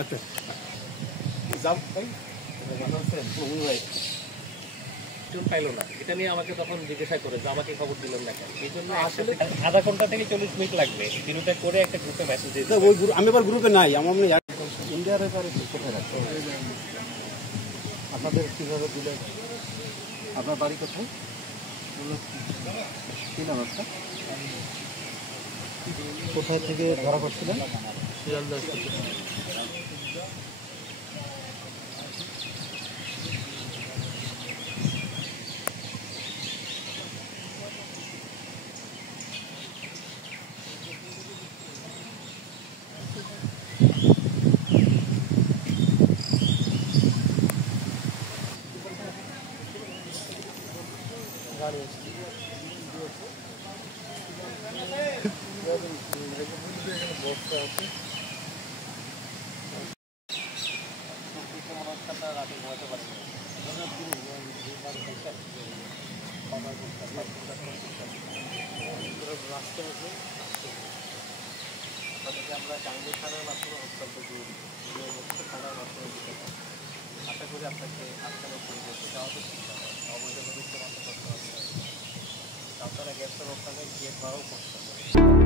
আচ্ছা পাইলো না, এটা নিয়ে আমাকে তখন জিজ্ঞাসা করে যে আমাকে খবর দিলেন না কেন। এই জন্য আসলে আধা ঘন্টা থেকে 40 মিনিট লাগবে বিরুদ্ধে করে একটা গ্রুপে মেসেজ দিতে। আমি এবার গ্রুপে নাই, আমার মনে হয় ইন্ডিয়ার ব্যাপারে কোথায় রাখতে আপনাদের কীভাবে দিলে? আপনার বাড়ি কোথায়? কি নাম আপনার? কোথায় থেকে ধরা করছিলেন? শিয়ালদা। আমরা গাঙ্গী থানার মাধ্যমে হস্তান্তর করি, থানার মাধ্যমে দিতে পারি। আশা করি আপনাকে আটকানোর পরিবর্তে যাওয়া তো ঠিক হবে, অবৈধ প্রযুক্তি মাত্রা করতে হবে, আপনারা গ্যাসের ওখানে গিয়ে ধরাও করতে হবে।